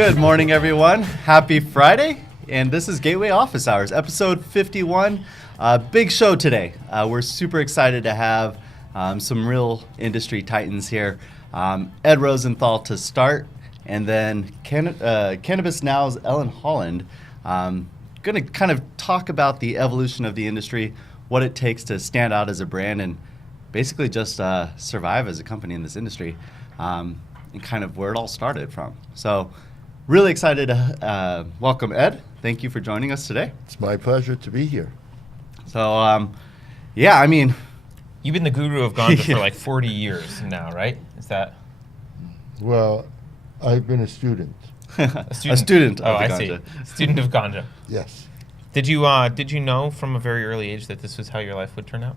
Good morning, everyone. Happy Friday, and this is Gateway Office Hours, episode 51. Big show today. We're super excited to have some real industry titans here. Ed Rosenthal to start, and then Cannabis Now's Ellen Holland. Going to kind of talk about the evolution of the industry, what it takes to stand out as a brand, and basically just survive as a company in this industry, and kind of where it all started from. So really excited to welcome Ed. Thank you for joining us today. It's my pleasure to be here. So, yeah, I mean... You've been the guru of Ganja for like 40 years now, right? Is that... Well, I've been a student. A student of oh, the I Ganja. see. Student of Ganja. Yes. Did you know from a very early age that this was how your life would turn out?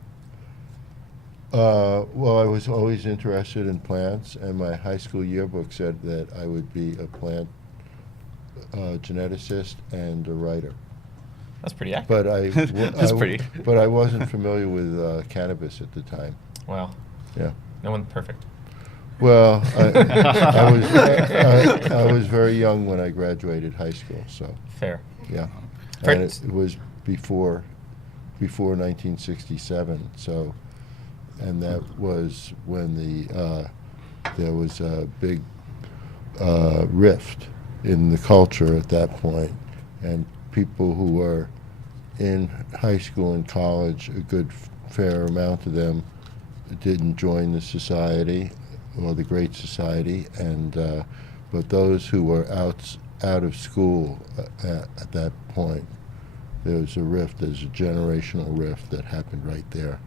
Well, I was always interested in plants, and my high school yearbook said that I would be a plant geneticist and a writer. That's pretty accurate. But But I wasn't familiar with cannabis at the time. Well, yeah. No one's perfect. Well, I was very young when I graduated high school, so. Fair. Yeah. And it was before 1967, so. And that was when there was a big rift in the culture at that point, and people who were in high school and college, a good fair amount of them didn't join the society, or the Great Society, and but those who were out of school at that point, there was a rift. There's a generational rift that happened right there.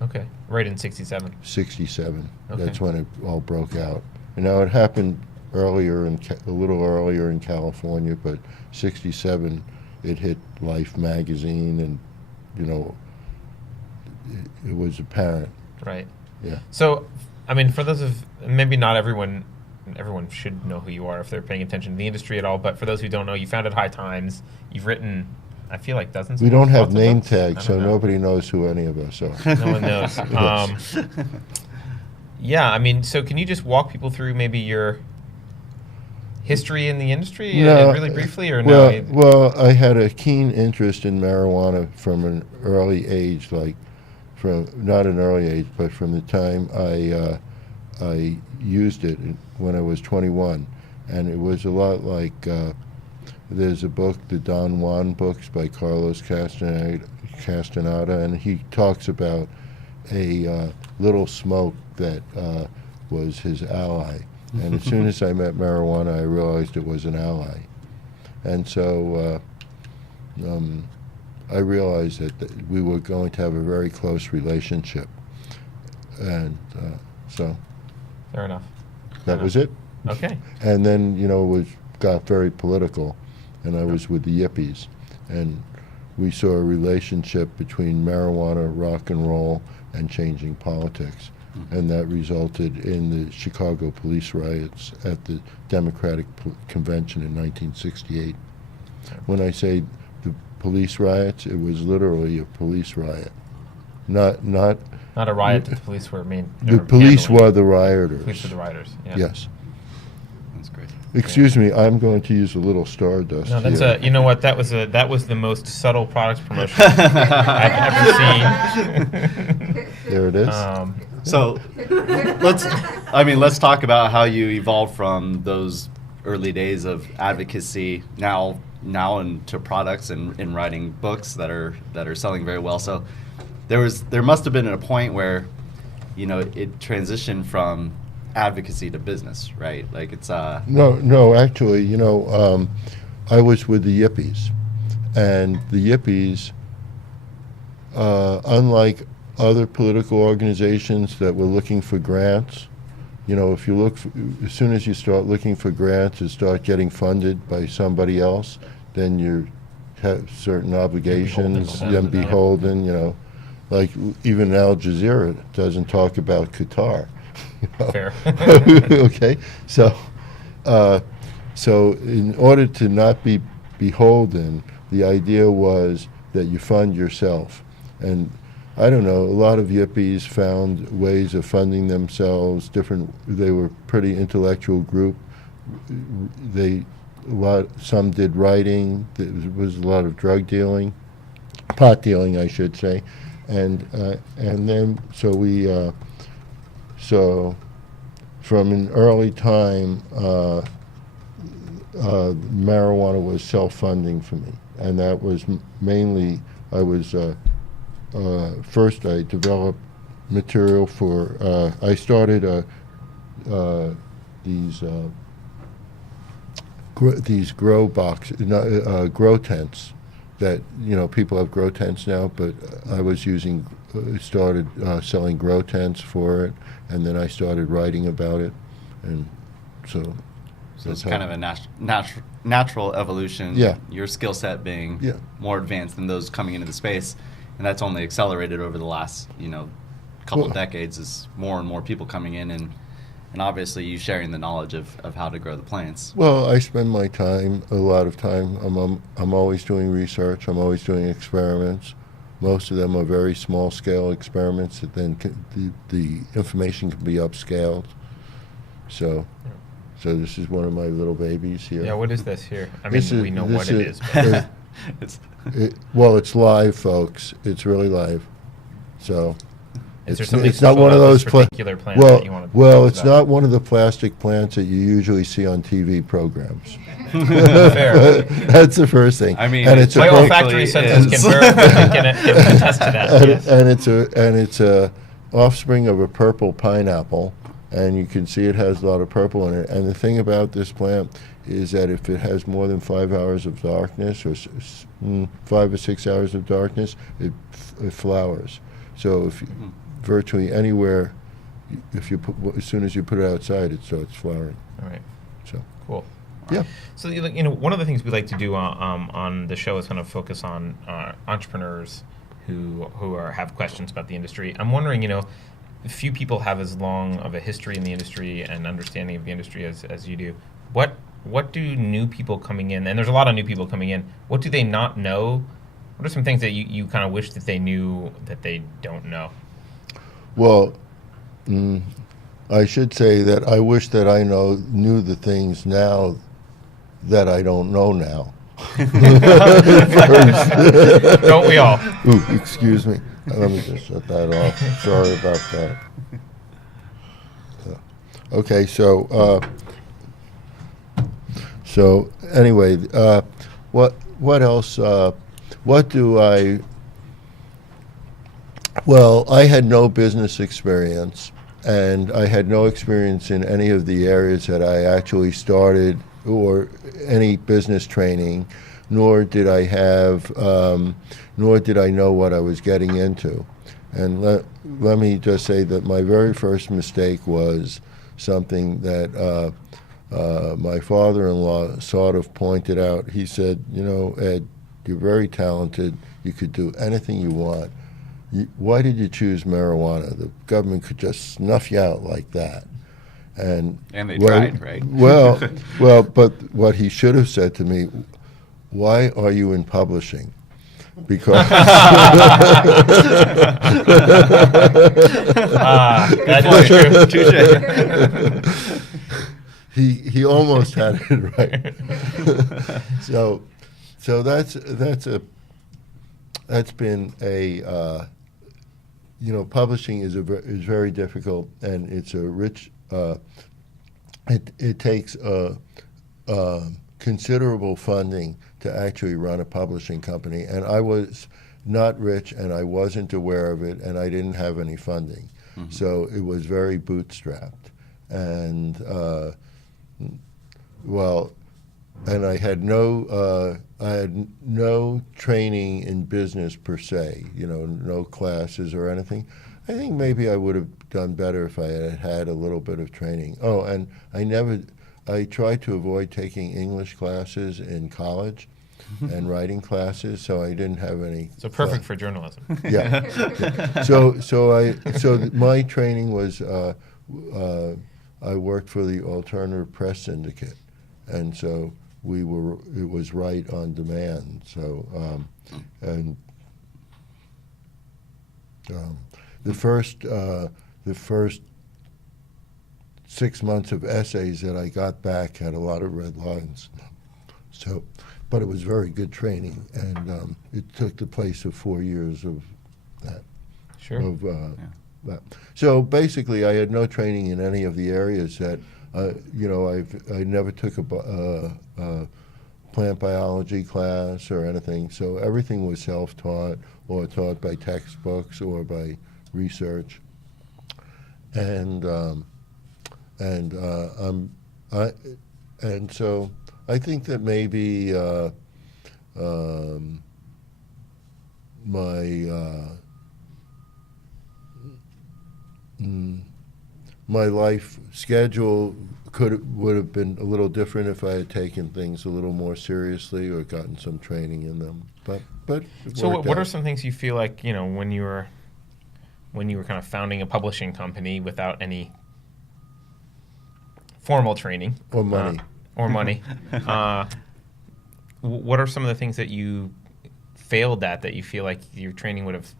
Okay, right in 67. 67. Okay. That's when it all broke out. And now it happened earlier, a little earlier in California, but 67, it hit Life magazine, and it was apparent. Right. Yeah. So, I mean, for those of maybe not everyone should know who you are if they're paying attention to the industry at all. But for those who don't know, you founded High Times. You've written, I feel like, dozens. We don't have lots of name books. tags, so nobody knows who any of us are. No one knows. Yeah, I mean, so can you just walk people through maybe your history in the industry, really briefly, or no? Well, I had a keen interest in marijuana from an early age, not an early age, but from the time I used it when I was 21, and it was a lot like. There's a book, the Don Juan books by Carlos Castaneda, and he talks about a little smoke that was his ally. And as soon as I met marijuana, I realized it was an ally. And so I realized that we were going to have a very close relationship. And so... Fair enough. That was it. Okay. And then, it got very political. And I was with the Yippies, and we saw a relationship between marijuana, rock and roll, and changing politics. Mm-hmm. And that resulted in the Chicago police riots at the Democratic Convention in 1968. Okay. When I say the police riots, it was literally a police riot. Not a riot that the police were The police were the rioters. The police were the rioters, yeah. Yes. That's great. Excuse me, I'm going to use a little Stardust. No, that's here. you know what? That was the most subtle product promotion I've ever seen. There it is. So let's talk about how you evolved from those early days of advocacy now into products and writing books that are selling very well. So there must have been a point where it transitioned from advocacy to business, right? Like it's No, actually, I was with the Yippies, and the Yippies, unlike other political organizations that were looking for grants, if you as soon as you start looking for grants and start getting funded by somebody else, then you have certain obligations, beholden, like even Al Jazeera doesn't talk about Qatar. Fair. Okay, so in order to not be beholden, the idea was that you fund yourself. And I don't know, a lot of Yippies found ways of funding themselves, they were a pretty intellectual group. They some did writing. There was a lot of drug dealing, pot dealing, I should say, and then so from an early time, marijuana was self-funding for me, and that was mainly I was first I developed material for I started these grow boxes, grow tents that people have grow tents now, but I was started selling grow tents for it, and then I started writing about it, and so. So it's kind of a natural evolution. Yeah. Your skill set being Yeah. more advanced than those coming into the space, and that's only accelerated over the last couple of decades as more and more people coming in and obviously you sharing the knowledge of how to grow the plants. Well, I spend my time, a lot of time. I'm always doing research. I'm always doing experiments. Most of them are very small scale experiments that then the information can be upscaled. So this is one of my little babies here. Yeah, what is this here? I mean, we know what it is. But It's live, folks. It's really live. So is there something it's not special one of about those this particular plant that you want to it's not one of the plastic plants that you usually see on TV programs. Fair. That's the first thing. I mean, and it's My a olfactory senses can attest to that. and, Yes. and it's a offspring of a purple pineapple, and you can see it has a lot of purple in it. And the thing about this plant is that if it has more than 5 hours of darkness, or 5 or 6 hours of darkness, it flowers. So if virtually anywhere, if you as soon as you put it outside, it starts flowering. All right. So Cool. yeah. So one of the things we like to do on the show is kind of focus on entrepreneurs who have questions about the industry. I'm wondering, few people have as long of a history in the industry and understanding of the industry as you do. What do new people coming in, and there's a lot of new people coming in, what do they not know? What are some things that you kind of wish that they knew that they don't know? Well, I should say that I wish that I knew the things now that I don't know now. Don't we all? Ooh, excuse me. Let me just shut that off. Sorry about that. Okay, so anyway, what else? What do I? Well, I had no business experience, and I had no experience in any of the areas that I actually started, or any business training, nor did I know what I was getting into. And let me just say that my very first mistake was something that my father-in-law sort of pointed out. He said, Ed, you're very talented. You could do anything you want. Why did you choose marijuana? The government could just snuff you out like that. And they tried, right? Well, but what he should have said to me, why are you in publishing? Because that is true. Touche. he almost had it right. So that's been a publishing is very difficult, and it's a rich. It takes considerable funding to actually run a publishing company, and I was not rich, and I wasn't aware of it, and I didn't have any funding, so it was very bootstrapped, and and I had no training in business per se, no classes or anything. I think maybe I would have done better if I had a little bit of training. Oh, and I tried to avoid taking English classes in college and writing classes, so I didn't have any. So perfect for journalism. Yeah. So my training was I worked for the Alternative Press Syndicate, and so it was right on demand. So the first 6 months of essays that I got back had a lot of red lines. So, but it was very good training, and it took the place of 4 years of that. Sure. That. So basically, I had no training in any of the areas that, I never took a plant biology class or anything. So everything was self-taught or taught by textbooks or by research. And so I think that maybe my life schedule would have been a little different if I had taken things a little more seriously or gotten some training in them. But it So worked what are out. some things you feel like, when you were kind of founding a publishing company without any formal training Or money. What are some of the things that you failed at that you feel like your training would have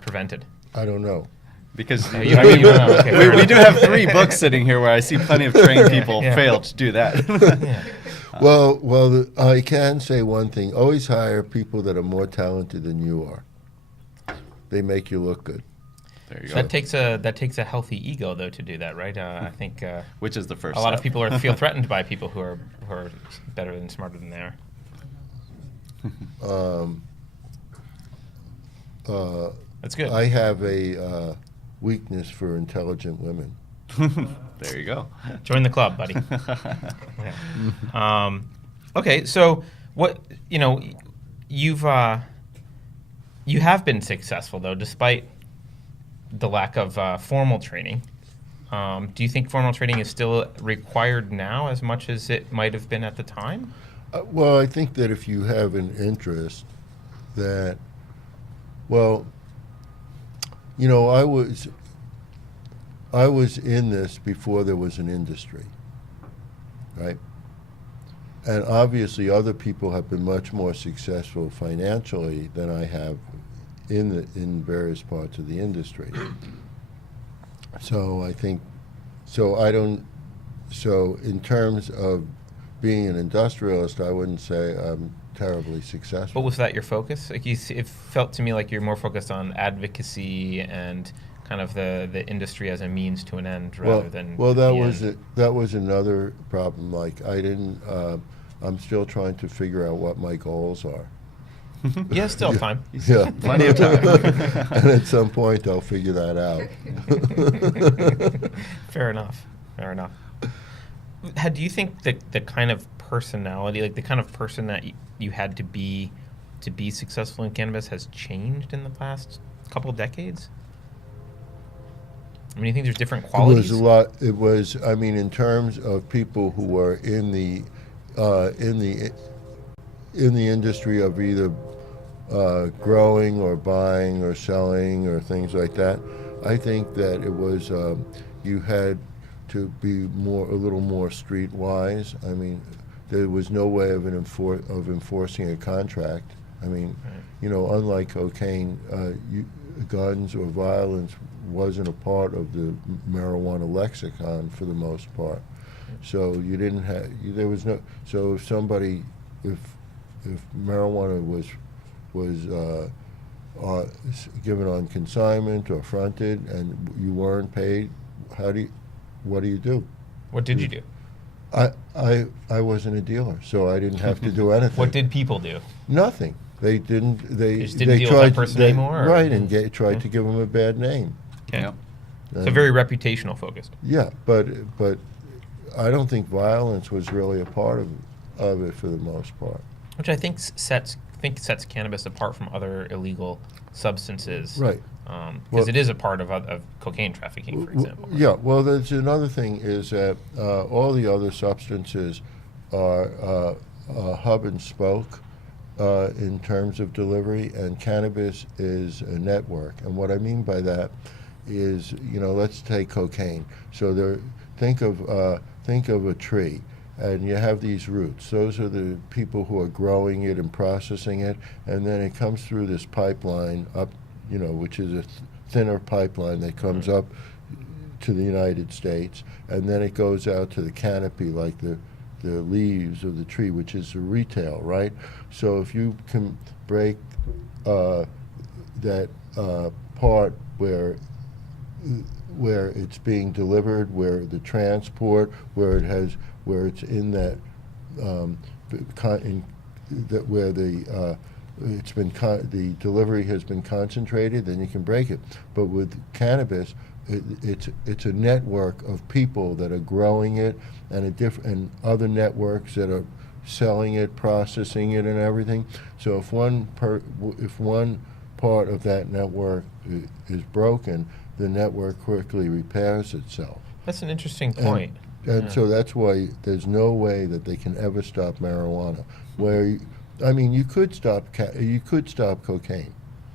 prevented? I don't know. Because you don't know. Okay, fair we enough. do have 3 books sitting here where I see plenty of trained people Yeah. fail to do that. Yeah. Well, I can say one thing. Always hire people that are more talented than you are. They make you look good. There you So go. that takes a healthy ego though to do that, right? I think Which is the first a lot of step. people feel threatened by people who are better and smarter than they are. That's good. I have a weakness for intelligent women. There you go. Join the club, buddy. Okay, so what you have been successful though, despite the lack of formal training. Do you think formal training is still required now as much as it might have been at the time? Well, I think that if you have an interest that, well, I was in this before there was an industry, right? And obviously other people have been much more successful financially than I have in various parts of the industry. So I think, so in terms of being an industrialist, I wouldn't say I'm terribly successful. But was that your focus? Like it felt to me like you're more focused on advocacy and kind of the industry as a means to an end rather than well, the that end. was another problem. Like I'm still trying to figure out what my goals are. Yeah, still time. Yeah, Plenty of time. and at some point I'll figure that out. Fair enough. Do you think that the kind of personality, like the kind of person that you had to be successful in cannabis has changed in the past couple of decades? I mean, you think there's different qualities? It was a lot. It was. I mean, in terms of people who were in the industry of either growing or buying or selling or things like that, I think that it was you had to be a little more streetwise. I mean, there was no way of enforcing a contract. I mean, unlike cocaine, guns or violence wasn't a part of the marijuana lexicon for the most part. So you didn't have, there was no, so if somebody, if marijuana was given on consignment or fronted and you weren't paid, what do you do? What did you do? I wasn't a dealer, so I didn't have to do anything. What did people do? Nothing. They didn't. They just didn't they deal with tried that person they, anymore, or- right, and tried to give them a bad name. Okay. Yep. So very reputational focused. Yeah, but I don't think violence was really a part of it for the most part. Which I think sets cannabis apart from other illegal substances. Right. Because Well- it is a part of cocaine trafficking, for example. Yeah. Well, there's another thing is that all the other substances are hub and spoke in terms of delivery, and cannabis is a network. And what I mean by that is, let's take cocaine. So think of a tree, and you have these roots. Those are the people who are growing it and processing it, and then it comes through this pipeline up, which is a thinner pipeline that comes up to the United States, and then it goes out to the canopy, like the the leaves of the tree, which is the retail, right? So if you can break that part where it's being delivered, where the transport, where it's in that where the delivery has been concentrated, then you can break it. But with cannabis, it's a network of people that are growing it, and other networks that are selling it, processing it, and everything. So if one part of that network is broken, the network quickly repairs itself. That's an interesting point. And so that's why there's no way that they can ever stop marijuana. You could stop cocaine.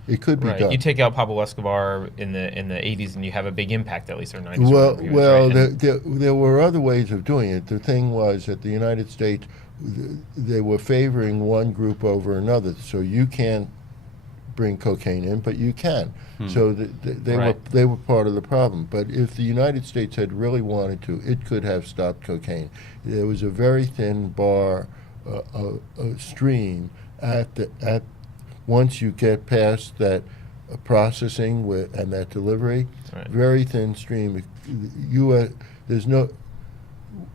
It could be right. done. You take out Pablo Escobar in the 80s, and you have a big impact, at least, or 90s. There were other ways of doing it. The thing was that the United States, they were favoring one group over another. So you can't bring cocaine in, but you can. So they were part of the problem. But if the United States had really wanted to, it could have stopped cocaine. There was a very thin bar, stream once you get past that processing and that delivery, very thin stream.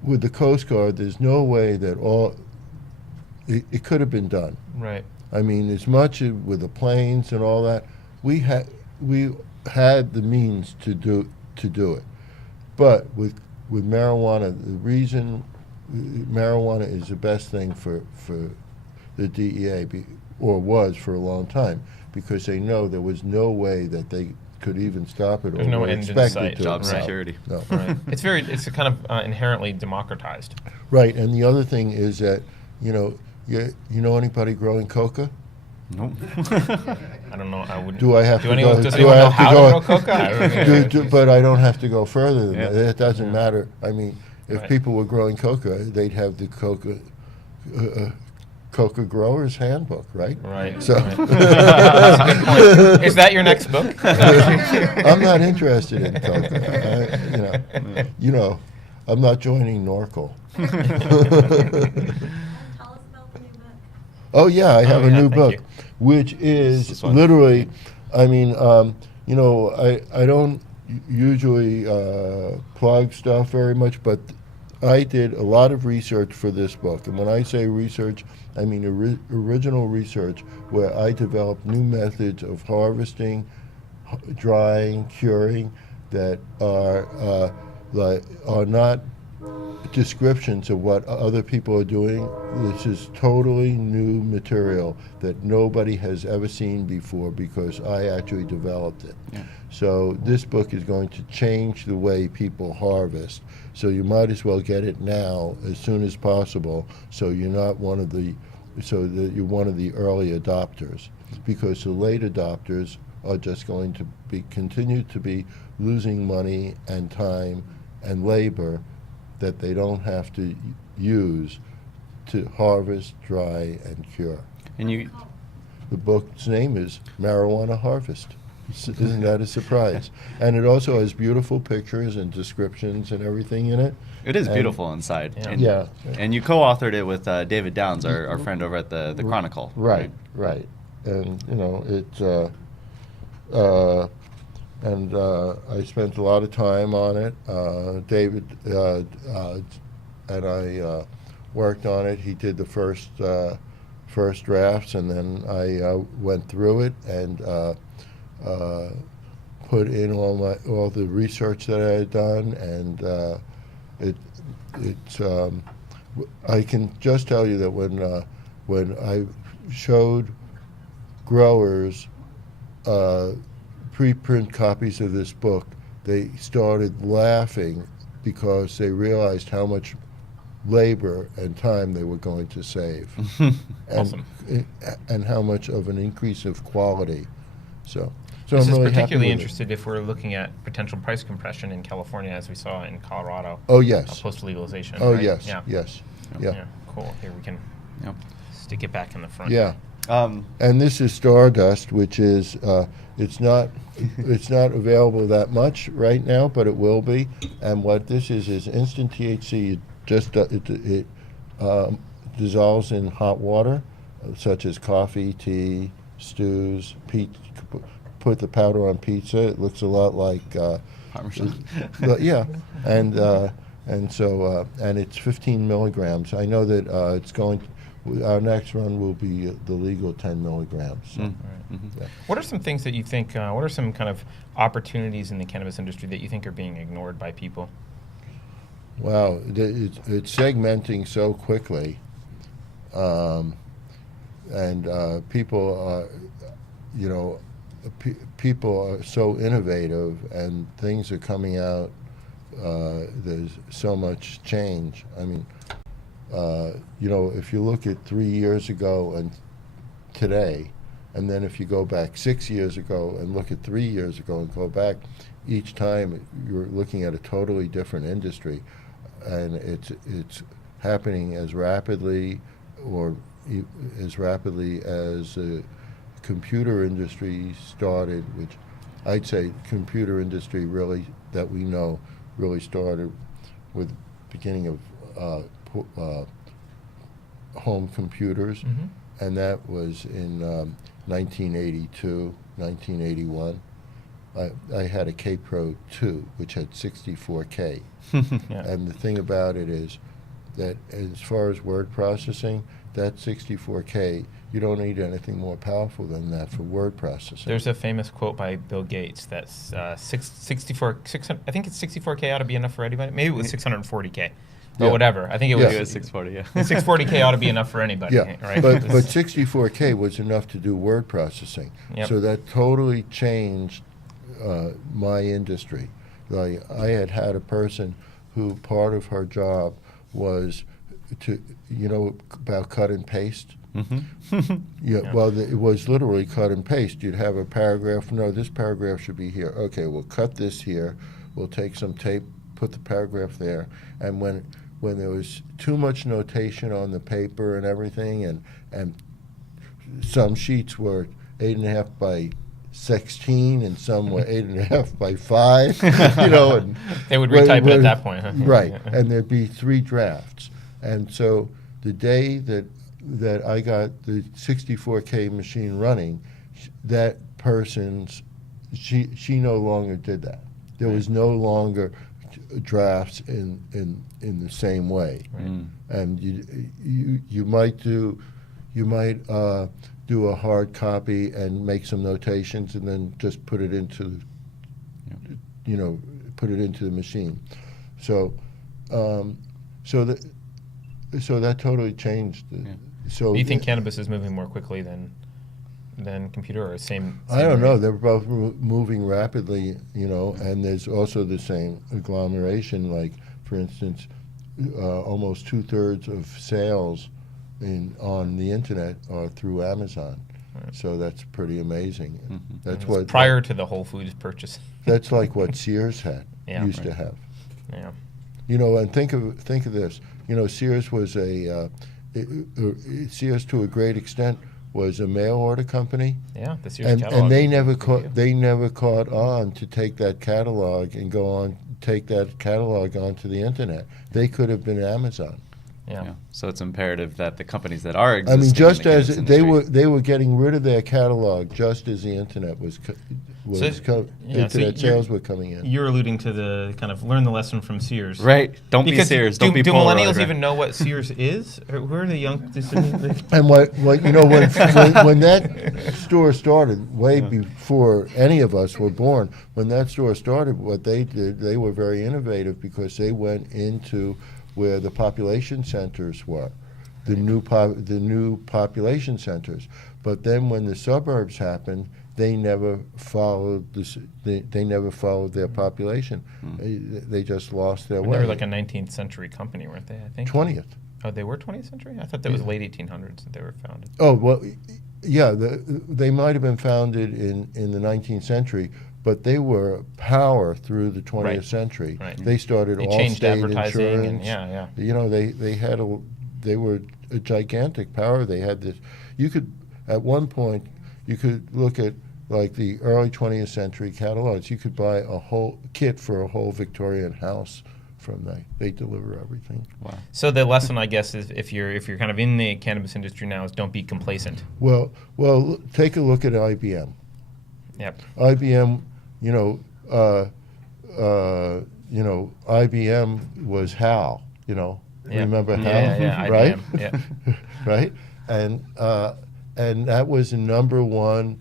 With the Coast Guard, there's no way that it could have been done. Right. I mean, as much with the planes and all that, we had the means to do it. But with marijuana, the reason marijuana is the best thing for the DEA, or was for a long time, because they know there was no way that they could even stop it. There's or no were end in expected sight. to. Job No. security. No. Right. It's kind of inherently democratized. Right, and the other thing is that, you know anybody growing coca? Nope. I don't know. I wouldn't. Do I have to go? Does Do anyone I know have to how go? to grow coca? I don't know. But I don't have to go further than Yeah. that. It doesn't matter. I mean, if people were growing coca, they'd have the coca grower's handbook, right? Right. So right. That's a good point. Is that your next book? I'm not interested in coca. I'm not joining Norcal. Tell us about the new book. Oh yeah, I have a new thank book, you. which is This one. literally, I mean, I don't usually plug stuff very much, but I did a lot of research for this book, and when I say research, I mean original research, where I developed new methods of harvesting, drying, curing that are not descriptions of what other people are doing. This is totally new material that nobody has ever seen before, because I actually developed it. Yeah. So this book is going to change the way people harvest. So you might as well get it now as soon as possible, so you're not so that you're one of the early adopters, because the late adopters are just going to continue to be losing money and time and labor that they don't have to use to harvest, dry, and cure. And you, The book's name is Marijuana Harvest. Isn't that a surprise? And it also has beautiful pictures and descriptions and everything in it. it is And- beautiful inside. Yeah. And, Yeah. And you co-authored it with David Downs, our friend over at the Chronicle. Right. And, it's, I spent a lot of time on it. David and I worked on it. He did the first drafts, and then I went through it and put in all the research that I had done, and I can just tell you that when I showed growers preprint copies of this book, they started laughing because they realized how much labor and time they were going to save, Awesome. and how much of an increase of quality. So This I'm is really happy particularly with it. interested if we're looking at potential price compression in California, as we saw in Colorado Oh yes. post legalization. Oh right? yes. Yeah. Yes. Yeah. Yeah. Cool. Here we can Yep. stick it back in the front. Yeah. Um, And this is Stardust, which is it's not available that much right now, but it will be. And what this is instant THC. It dissolves in hot water, such as coffee, tea, stews, put the powder on pizza. It looks a lot like Parmesan. yeah, and so and it's 15 milligrams. I know that it's going. Our next run will be the legal 10 milligrams. So, yeah. What are some things that you think? What are some kind of opportunities in the cannabis industry that you think are being ignored by people? Wow, it's segmenting so quickly, and people are, people are so innovative, and things are coming out. There's so much change. I mean, if you look at 3 years ago and today, and then if you go back 6 years ago and look at 3 years ago and go back, each time you're looking at a totally different industry, and it's happening as rapidly as the computer industry started, which I'd say computer industry really that we know really started with the beginning of home computers, and that was in 1982, 1981. I had a K-Pro 2, which had 64K. Yeah. And the thing about it is that as far as word processing, that 64K, you don't need anything more powerful than that for word processing. There's a famous quote by Bill Gates that's 600, I think it's 64K ought to be enough for anybody. Maybe it was 640K. But Yeah. whatever. I think it Yeah. was It was 640, yeah. 640K ought to be enough for anybody. Yeah, Right? but 64K was enough to do word processing. Yep. So that totally changed my industry. Like I had a person who part of her job was to, about cut and paste. Yeah, well, it was literally cut and paste. You'd have a paragraph. No, this paragraph should be here. Okay, we'll cut this here. We'll take some tape, put the paragraph there, and when there was too much notation on the paper and everything, and some sheets were 8.5 by 16, and some were 8.5 by 5. And They would retype it at that point, huh? Right, and there'd be 3 drafts, and so the day that I got the 64K machine running, that person's she no longer did that. There was no longer drafts in the same way, and you might do a hard copy and make some notations and then just put it into the machine. So that totally changed. So Do you think cannabis is moving more quickly than computer, or same I don't rate? know. They're both moving rapidly, and there's also the same agglomeration. Like, for instance, almost 2/3 of sales on the internet are through Amazon. Right. So that's pretty amazing. That's It's what prior to the Whole Foods purchase. That's like what Sears used to Right. have. Yeah. And think of this. Sears was Sears to a great extent was a mail order company. Yeah. The Sears And catalog. they was never a big caught deal. they never caught on to take that catalog and take that catalog onto the internet. They could have been Amazon. Yeah. Yeah. So it's imperative that the companies that are I existing mean, just in the as cannabis they industry- were getting rid of their catalog, just as the internet internet sales were coming in. You're alluding to the kind of learn the lesson from Sears. Right. Don't be Because Sears. Don't be do Polaroid, millennials right? even know what Sears is? Or who are the young? And when that store started, way before any of us were born, when that store started, what they did, they were very innovative because they went into where the population centers were, the new population centers. But then when the suburbs happened, they never followed they never followed their population. They just lost their They way. were like a 19th century company, weren't they? I think 20th. Oh, they were 20th century. I thought that was late 1800s that they were founded. Oh, well, yeah, they might have been founded in the 19th century, but they were power through the 20th Right. century. Right. They started They changed Allstate advertising Insurance. and yeah. They were a gigantic power. They had this. At one point, you could look at like the early 20th century catalogs. You could buy a whole kit for a whole Victorian house from that. They deliver everything. Wow. So the lesson, I guess, is if you're kind of in the cannabis industry now, is don't be complacent. Well, take a look at IBM. Yep. IBM, IBM was HAL. Yeah. Remember HAL, Yeah, right? IBM, yeah. Right, and that was the number one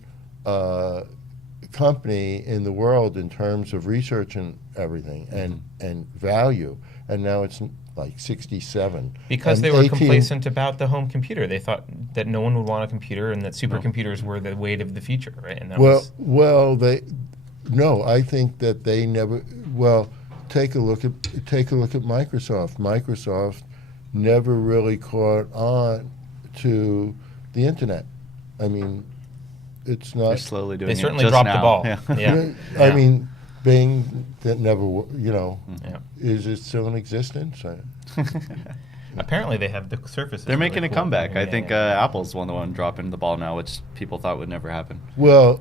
company in the world in terms of research and everything, and value. And now it's like 67. Because And they were 18 complacent about the home computer. They thought that no one would want a computer and that supercomputers were the way of the future, right? And that was I think that they never. Well, take a look at Microsoft. Microsoft never really caught on to the internet. I mean, it's not. They're slowly doing they it certainly just dropped now. the ball. Yeah. Yeah. I mean, Bing that never. Yeah. Is it still in existence? Apparently they have the Surface. They're making a comeback. I think Yeah. Apple's the one dropping the ball now, which people thought would never happen. Well,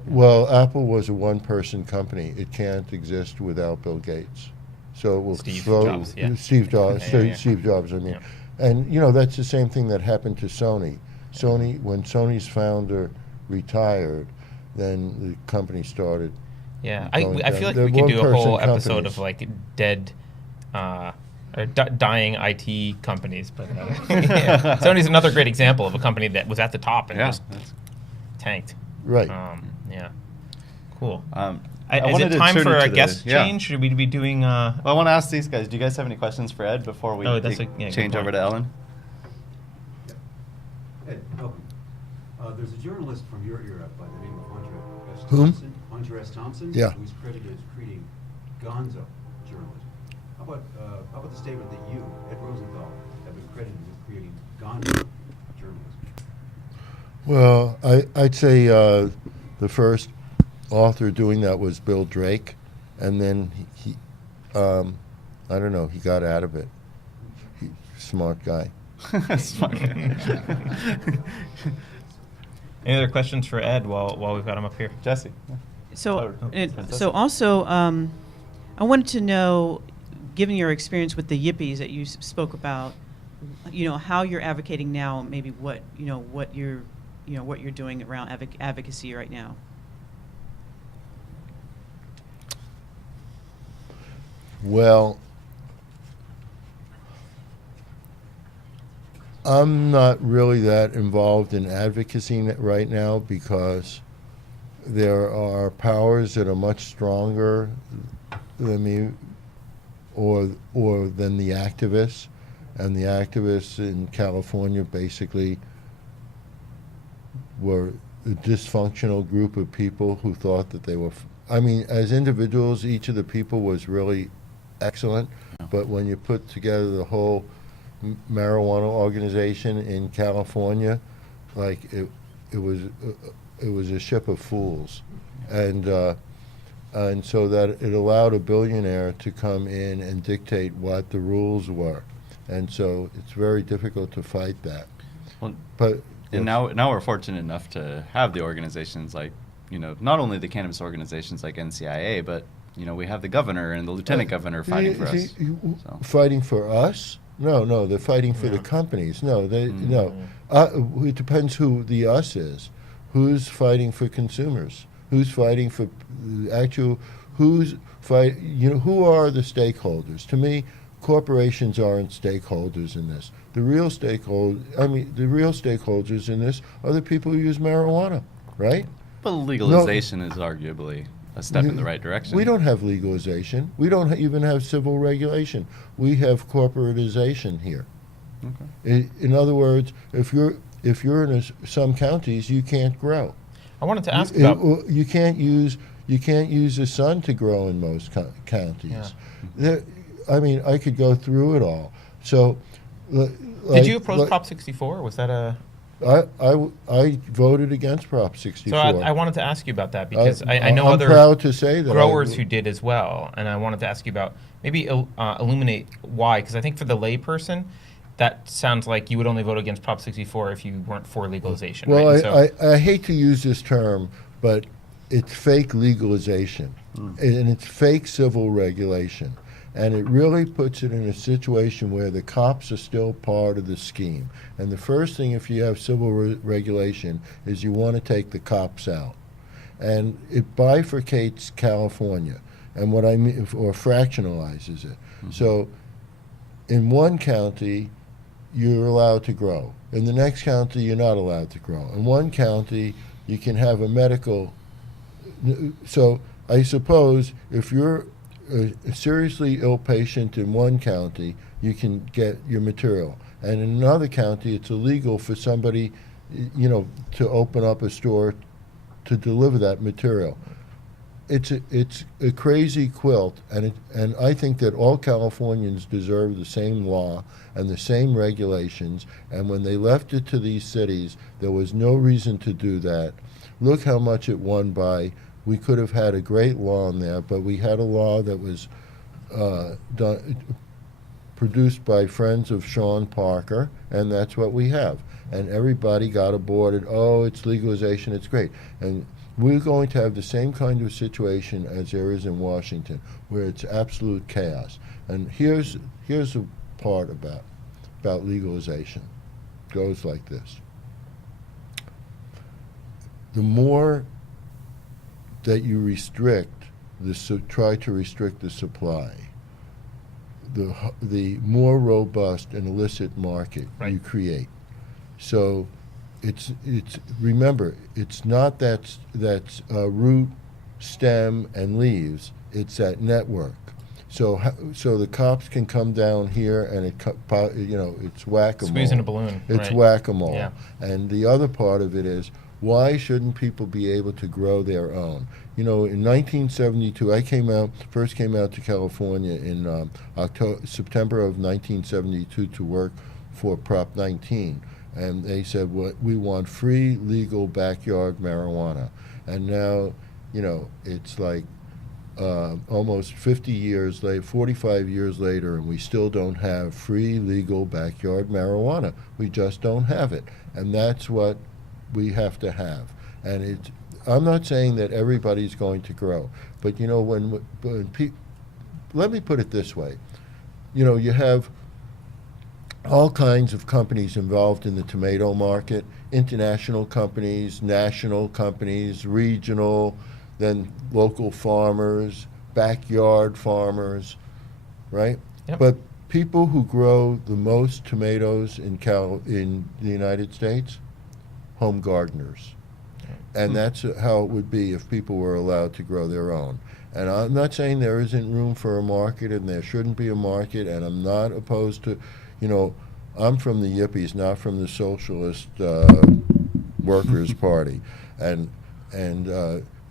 Apple was a one-person company. It can't exist without Bill Gates. So it will Steve slow. Jobs, yeah. Steve Jobs. Yeah, yeah. Steve Jobs. I mean, Yeah. and that's the same thing that happened to Sony. When Sony's founder retired, then the company started. Yeah, going I down. feel like They're we could do a whole one-person episode companies. of like dead, or dying IT companies. But yeah. Sony's another great example of a company that was at the top and Yeah. just tanked. Right. Yeah. Cool. I Is wanted it to time turn for it a to the- guest yeah. change? Should we be doing? Well, I want to ask these guys, do you guys have any questions for Ed before we Oh, that's a- yeah, good change point. over to Ellen? Ed, help me. There's a journalist from your era by the name of Hunter S. Whom? Thompson. Hunter S. Thompson. Yeah. Who's credited as creating gonzo journalism. How about the statement that you, Ed Rosenthal, have been credited with creating gonzo journalism? Well, I'd say the first author doing that was Bill Drake, and then he I don't know, he got out of it. Smart guy. Smart. Any other questions for Ed while we've got him up here? Jesse. So, Oh, fantastic. so also, I wanted to know, given your experience with the yippies that you spoke about, how you're advocating now, maybe what you're doing around advocacy right now. Well, I'm not really that involved in advocacy right now because there are powers that are much stronger than me or than the activists, and the activists in California basically were a dysfunctional group of people who thought that they were as individuals, each of the people was really excellent, but when you put together the whole marijuana organization in California, like it was a ship of fools, and so that it allowed a billionaire to come in and dictate what the rules were, and so it's very difficult to fight that. Well, But and now we're fortunate enough to have the organizations like, not only the cannabis organizations like NCIA, but we have the governor and the lieutenant governor fighting for us. So. Fighting for us? No, they're fighting for the companies. No, no. It depends who the us is. Who's fighting for consumers? Who's fighting for the actual? Who are the stakeholders? To me, corporations aren't stakeholders in this. The real stakeholders in this are the people who use marijuana, right? But legalization is arguably a step in the right direction. We don't have legalization. We don't even have civil regulation. We have corporatization here. Okay. In other words, if you're in some counties, you can't grow. I wanted to ask about. You can't use the sun to grow in most counties. Yeah. I could go through it all. So, Did you oppose Prop 64? Was that a? I voted against Prop 64. So I wanted to ask you about that because I know I'm other proud to say that growers who did as well, and I wanted to ask you about maybe illuminate why, because I think for the layperson, that sounds like you would only vote against Prop 64 if you weren't for legalization. Well, right? And so, I hate to use this term, but it's fake legalization, and it's fake civil regulation. And it really puts it in a situation where the cops are still part of the scheme. And the first thing, if you have civil regulation, is you want to take the cops out. And it bifurcates California, and what I mean, or fractionalizes it. So, in one county, you're allowed to grow. In the next county, you're not allowed to grow. In one county, you can have a medical. So, I suppose if you're a seriously ill patient in one county, you can get your material. And in another county, it's illegal for somebody, to open up a store to deliver that material. It's a crazy quilt, and I think that all Californians deserve the same law and the same regulations. And when they left it to these cities, there was no reason to do that. Look how much it won by. We could have had a great law in there, but we had a law that was produced by friends of Sean Parker, and that's what we have. And everybody got aboard it. Oh, it's legalization, it's great. And we're going to have the same kind of situation as there is in Washington, where it's absolute chaos. And here's the part about legalization. It goes like this. The more that you try to restrict the supply, the more robust and illicit market you create. So remember, it's not that's root, stem, and leaves. It's that network. So the cops can come down here and it's whack-a-mole. Squeezing a balloon. It's right. whack-a-mole. Yeah. And the other part of it is, why shouldn't people be able to grow their own? In 1972, I first came out to California in September of 1972 to work for Prop 19. And they said, we want free, legal backyard marijuana. And now, it's like almost 50 years later, 45 years later, and we still don't have free, legal backyard marijuana. We just don't have it. And that's what we have to have. And I'm not saying that everybody's going to grow, but let me put it this way. You have all kinds of companies involved in the tomato market, international companies, national companies, regional, then local farmers, backyard farmers, right? Yep. But people who grow the most tomatoes in the United States, home gardeners. And that's how it would be if people were allowed to grow their own. And I'm not saying there isn't room for a market and there shouldn't be a market, and I'm not opposed to, I'm from the Yippies, not from the Socialist Workers' Party. And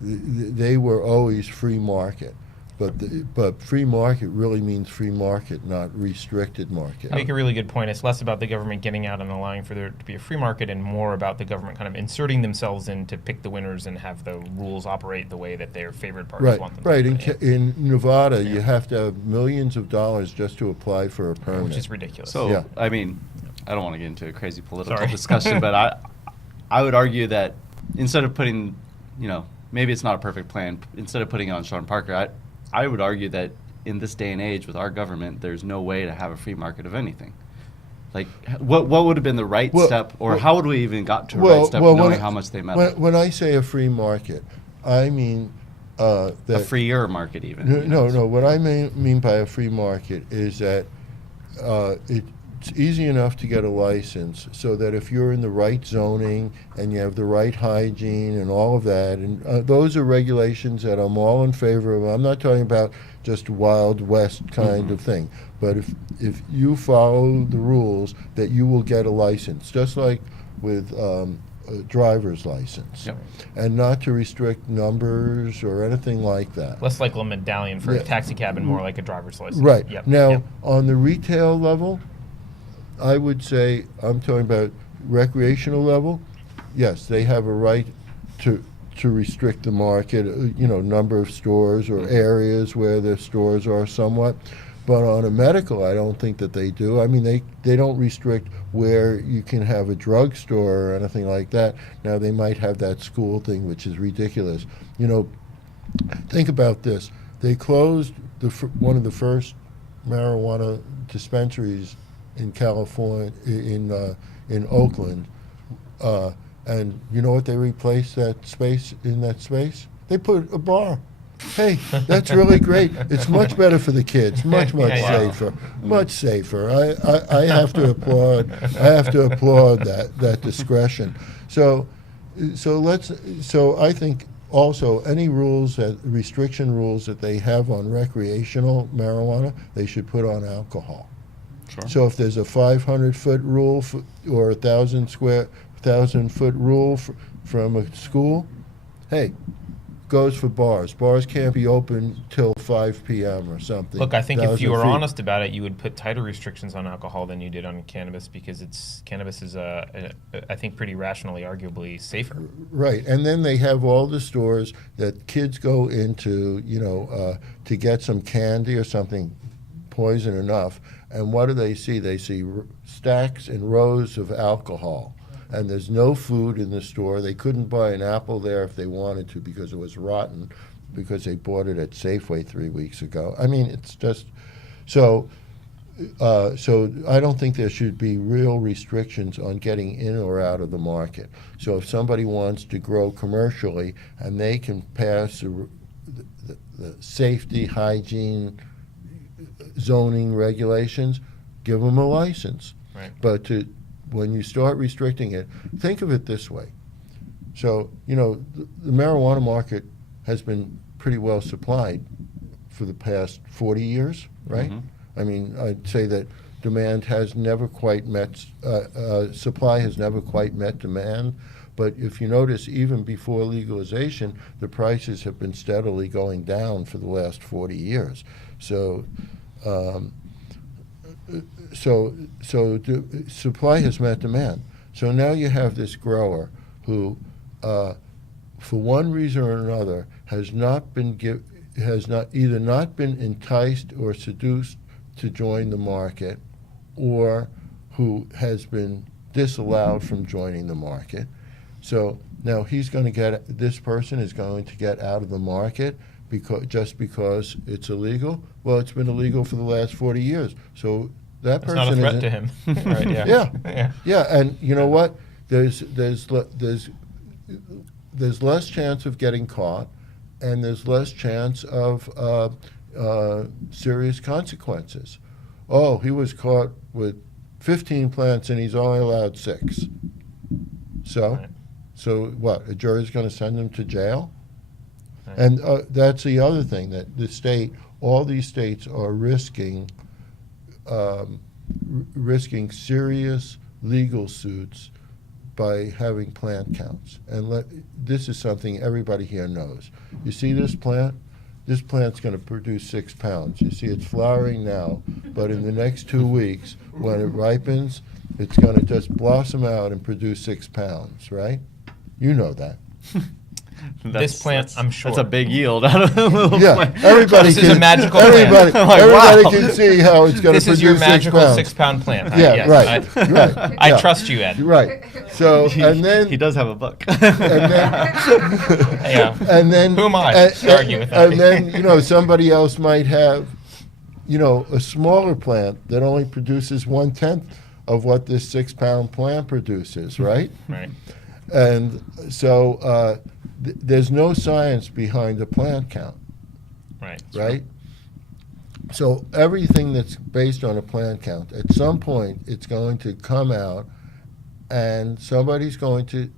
they were always free market. But free market really means free market, not restricted market. You make a really good point. It's less about the government getting out and allowing for there to be a free market and more about the government kind of inserting themselves in to pick the winners and have the rules operate the way that their favorite parties want them to. Right. Yeah. In Nevada, you have to have millions of dollars just to apply for a permit. Which is ridiculous. So, Yeah. I mean, I don't want to get into a crazy political Sorry. discussion, but I would argue that instead of putting, maybe it's not a perfect plan, instead of putting it on Sean Parker, I would argue that in this day and age with our government, there's no way to have a free market of anything. Like, what would have been the right step, or how would we even got to a right step knowing how much they meddle? When I say a free market, I mean that A freer market even. No. What I mean by a free market is that it's easy enough to get a license so that if you're in the right zoning and you have the right hygiene and all of that, and those are regulations that I'm all in favor of. I'm not talking about just Wild West kind of thing, but if you follow the rules, that you will get a license, just like with a driver's license. Yep. And not to restrict numbers or anything like that. Less like a medallion for a taxi cab and more like a driver's license. Right. Yep. Now, Yep. on the retail level, I would say, I'm talking about recreational level, yes, they have a right to restrict the market, number of stores or areas where the stores are somewhat. But on a medical, I don't think that they do. I mean, they don't restrict where you can have a drugstore or anything like that. Now, they might have that school thing, which is ridiculous. Think about this. They closed one of the first marijuana dispensaries in California, in Oakland, and you know what they replaced that space in that space? They put a bar. Hey, that's really great. It's much better for the kids. Much Yeah. safer. Much safer. I have to applaud. I have to applaud that discretion. So I think also any restriction rules that they have on recreational marijuana, they should put on alcohol. Sure. So if there's a 500-foot rule or a 1,000-foot rule from a school, hey, goes for bars. Bars can't be open till 5 p.m. or something. Look, I think if 1,000 you were feet. honest about it, you would put tighter restrictions on alcohol than you did on cannabis, because cannabis is I think pretty rationally, arguably safer. Right, and then they have all the stores that kids go into, to get some candy or something poison enough, and what do they see? They see stacks and rows of alcohol, and there's no food in the store. They couldn't buy an apple there if they wanted to because it was rotten, because they bought it at Safeway 3 weeks ago. I mean, it's just so I don't think there should be real restrictions on getting in or out of the market. So if somebody wants to grow commercially and they can pass the safety, hygiene, zoning regulations, give them a license. Right. But when you start restricting it, think of it this way. So, the marijuana market has been pretty well supplied for the past 40 years, right? Mm-hmm. I mean, I'd say that demand has never quite met, supply has never quite met demand. But if you notice, even before legalization, the prices have been steadily going down for the last 40 years. So, supply has met demand. So now you have this grower who, for one reason or another, has either not been enticed or seduced to join the market, or who has been disallowed from joining the market. So now this person is going to get out of the market just because it's illegal. Well, it's been illegal for the last 40 years. So that It's person not a threat isn't- to him. Right, yeah. Yeah. Yeah, and you know what? There's less chance of getting caught, and there's less chance of serious consequences. Oh, he was caught with 15 plants and he's only allowed 6. So, Right. so what? A jury's going to send him to jail? Right. And that's the other thing, that all these states are risking serious legal suits by having plant counts. And this is something everybody here knows. You see this plant? This plant's going to produce 6 pounds. You see it's flowering now, but in the next 2 weeks, when it ripens, it's going to just blossom out and produce 6 pounds, right? You know that. This plant, I'm sure. That's a big yield out of a little Yeah, plant. everybody This can. is a magical plant. everybody, I'm like, everybody wow. can see how it's going to This produce is your 6 magical pounds. 6-pound plant. Yeah, Yes, right, right. I yeah. trust you, Ed. Right. So and then He does have a book. and then Yeah. and then Who am I and, to argue with that? And then somebody else might have a smaller plant that only produces 1/10 of what this 6-pound plant produces, right? Right. And so there's no science behind the plant count, Right. right? So everything that's based on a plant count, at some point, it's going to come out, and somebody's going to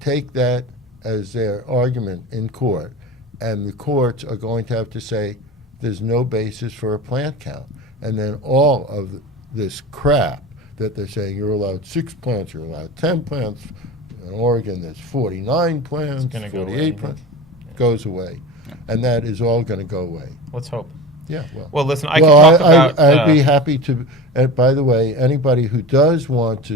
take that as their argument in court, and the courts are going to have to say there's no basis for a plant count. And then all of this crap that they're saying, you're allowed 6 plants, you're allowed 10 plants. In Oregon, there's 49 plants, gonna go 48 away. plants. Goes away. And that is all going to go away. Let's hope. Yeah, well. Well, listen, I Well, can talk about. I'd be happy to. By the way, anybody who does want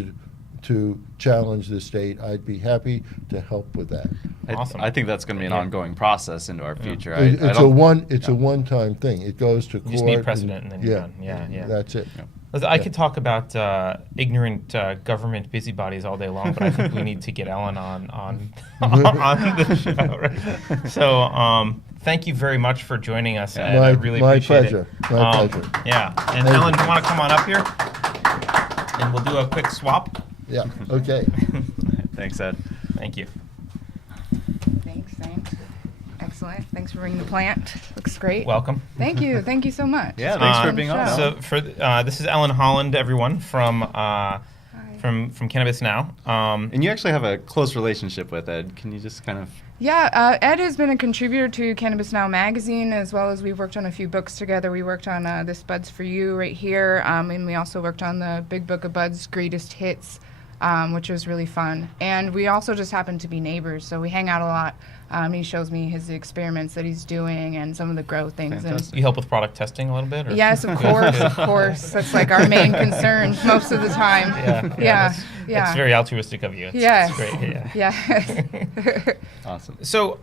to challenge the state, I'd be happy to help with that. Awesome. I think that's going to be an Yeah. ongoing process into our future. It's a one-time thing. It goes to court. You just need precedent and then you're done. Yeah, yeah. That's it. Listen, I could talk about ignorant government busybodies all day long, but I think we need to get Ellen on the show. Right? So, thank you very much for joining us. Ed. My- I really my appreciate pleasure. it. My pleasure. Yeah, and Thank Ellen, you. do you want to come on up here? And we'll do a quick swap. Yeah, okay. Thanks, Ed. Thank you. Thanks. Excellent. Thanks for bringing the plant. Looks great. Welcome. Thank you so much. Yeah, thanks for Uh, being on. show. So this is Ellen Holland, everyone, from Cannabis Now. And you actually have a close relationship with Ed. Can you just kind of... Yeah, Ed has been a contributor to Cannabis Now magazine, as well as we've worked on a few books together. We worked on This Bud's For You right here, and we also worked on the Big Book of Bud's Greatest Hits, which was really fun. And we also just happen to be neighbors, so we hang out a lot. He shows me his experiments that he's doing and some of the grow things. Fantastic. You help with product testing a little bit? Or? Yes, of course. That's like our main concern most of the time. Yeah. Yeah. It's very altruistic of you. Yes. It's great. Yeah. Yeah. Awesome. So,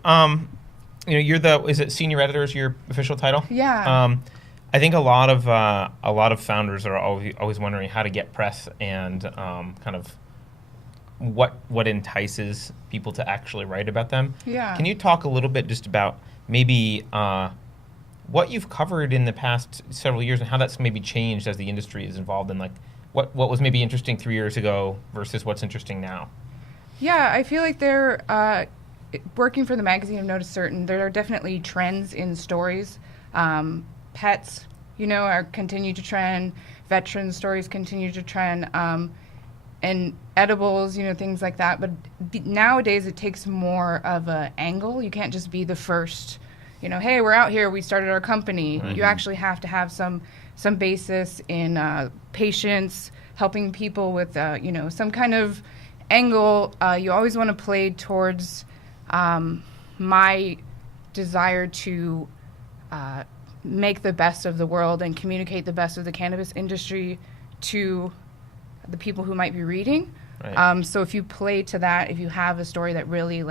you're is it senior editor is your official title? Yeah. I think a lot of founders are always wondering how to get press and kind of what entices people to actually write about them. Yeah. Can you talk a little bit just about maybe what you've covered in the past several years and how that's maybe changed as the industry is involved in, like what was maybe interesting 3 years ago versus what's interesting now? Yeah, I feel like working for the magazine, I've noticed there are definitely trends in stories. Pets, continue to trend. Veteran stories continue to trend. And edibles, things like that. But nowadays it takes more of an angle. You can't just be the first, hey, we're out here, we started our company. Mm-hmm. You actually have to have some basis in patience, helping people with, some kind of angle. You always want to play towards my desire to make the best of the world and communicate the best of the cannabis industry to the people who might be reading. Right. So if you play to that, if you have a story that really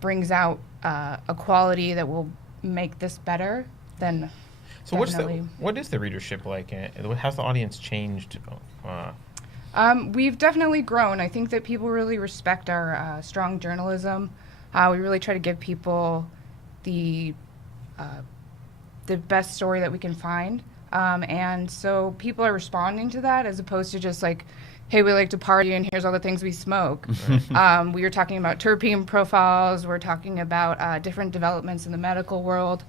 brings out a quality that will make this better, then So definitely. what is the readership like? How's the audience changed? We've definitely grown. I think that people really respect our strong journalism. We really try to give people the best story that we can find. And so people are responding to that as opposed to just hey, we like to party and here's all the things we smoke. We were talking about terpene profiles. We're talking about different developments in the medical world.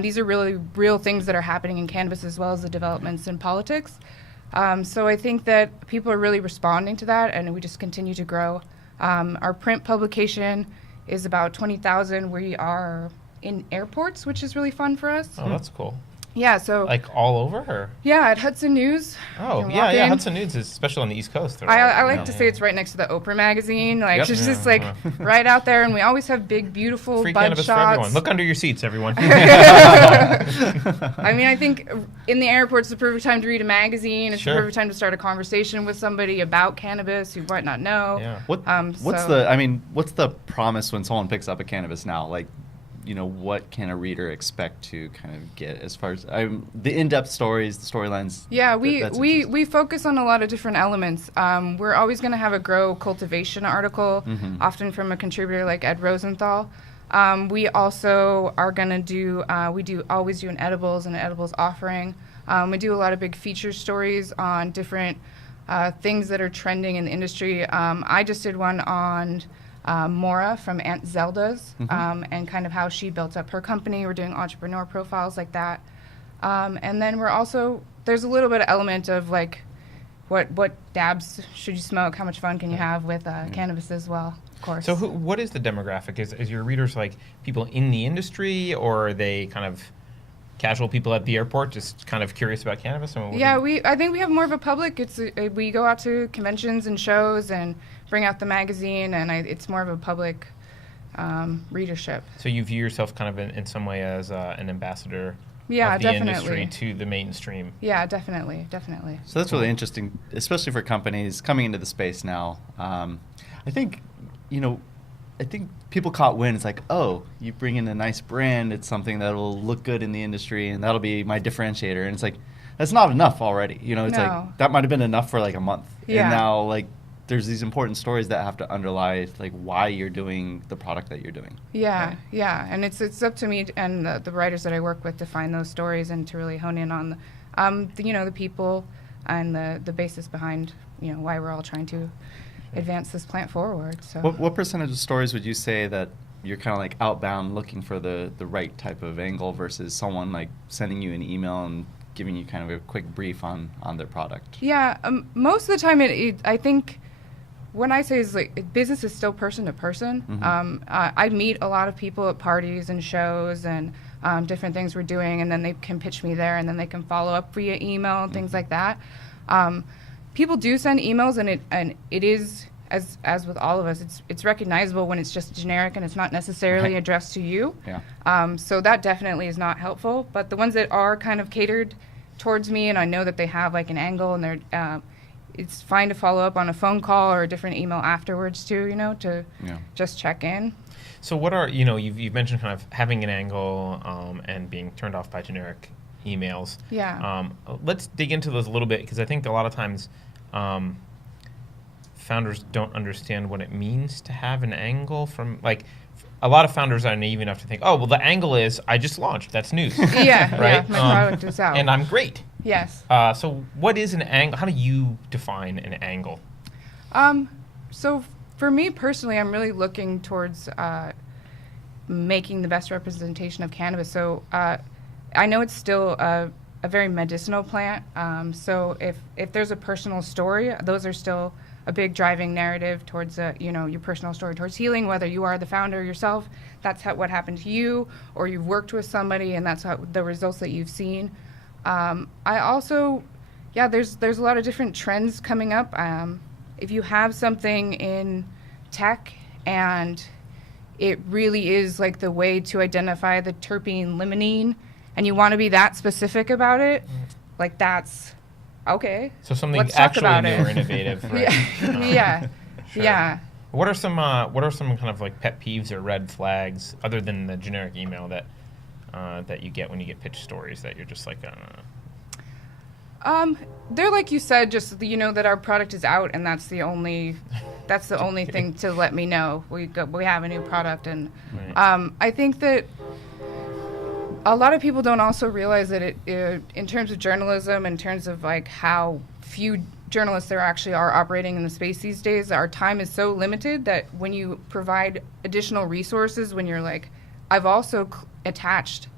These are really real things that are happening in cannabis as well as the developments in politics. So I think that people are really responding to that, and we just continue to grow. Our print publication is about 20,000. We are in airports, which is really fun for us. Oh, that's cool. Yeah, so Like all over, or? yeah, at Hudson News. Oh, you can yeah, walk yeah. in. Hudson News is especially on the East Coast. They're I all- like yeah, to yeah. say it's right next to the Oprah magazine. Yep. It's just Yeah. right out there, and we always have big, beautiful Free bud cannabis shots. for everyone. Look under your seats, everyone. I mean, I think in the airport's the perfect time to read a magazine. It's Sure. the perfect time to start a conversation with somebody about cannabis who might not know. Yeah. What's So- what's the promise when someone picks up a Cannabis Now? What can a reader expect to kind of get as far as the in-depth stories, the storylines? Yeah, that's interesting. we focus on a lot of different elements. We're always going to have a grow cultivation article, often from a contributor like Ed Rosenthal. We also are going to do, always do an edibles and an edibles offering. We do a lot of big feature stories on different things that are trending in the industry. I just did one on Mora from Aunt Zelda's and kind of how she built up her company. We're doing entrepreneur profiles like that. And then there's a little bit of element of what dabs should you smoke, how much fun can you have with cannabis as well, of course. So what is the demographic? Is your readers like people in the industry, or are they kind of casual people at the airport just kind of curious about cannabis? I think we have more of a public. We go out to conventions and shows and bring out the magazine, and it's more of a public readership. So you view yourself kind of in some way as an ambassador Yeah, of the definitely. industry to the mainstream. Yeah, definitely. So that's really interesting, especially for companies coming into the space now. I think people caught wind. It's like, oh, you bring in a nice brand. It's something that will look good in the industry, and that'll be my differentiator. And it's like, that's not enough already. It's No. like that might have been enough for like a month. Yeah. And now there's these important stories that have to underlie like why you're doing the product that you're doing. Yeah, Right. yeah, and it's up to me and the writers that I work with to find those stories and to really hone in on, the people and the basis behind, why we're all trying to advance this plant forward. So. What percentage of stories would you say that you're kind of like outbound looking for the right type of angle versus someone like sending you an email and giving you kind of a quick brief on their product? Yeah, most of the time, I think when I say is like business is still person to person. Mhm. I meet a lot of people at parties and shows and different things we're doing, and then they can pitch me there, and then they can follow up via email and things like that. People do send emails, and it is as with all of us, it's recognizable when it's just generic and it's not necessarily Right. addressed to you. Yeah. So that definitely is not helpful. But the ones that are kind of catered towards me, and I know that they have like an angle, and they're it's fine to follow up on a phone call or a different email afterwards too, to Yeah. just check in. So what are, you've mentioned kind of having an angle and being turned off by generic emails. Yeah. Let's dig into those a little bit, because I think a lot of times founders don't understand what it means to have an angle from, like, a lot of founders are naive enough to think, oh, well, the angle is I just launched. That's news. Yeah, Right? my product is out. And I'm great. Yes. So what is an angle? How do you define an angle? So for me personally, I'm really looking towards making the best representation of cannabis. So I know it's still a very medicinal plant. So if there's a personal story, those are still a big driving narrative towards your personal story towards healing, whether you are the founder yourself, that's what happened to you, or you've worked with somebody and that's the results that you've seen. I also, there's a lot of different trends coming up. If you have something in tech and it really is like the way to identify the terpene limonene, and you want to be that specific about it, like that's okay. So something Let's talk actually about new it. or innovative. Right? Yeah, Sure. yeah. What are some kind of like pet peeves or red flags other than the generic email that you get when you get pitched stories that you're just like, They're like you said, just that our product is out, and that's the only thing to let me know we have a new product, and Right. I think that a lot of people don't also realize that in terms of journalism, in terms of like how few journalists there actually are operating in the space these days, our time is so limited that when you provide additional resources, when you're like, I've also attached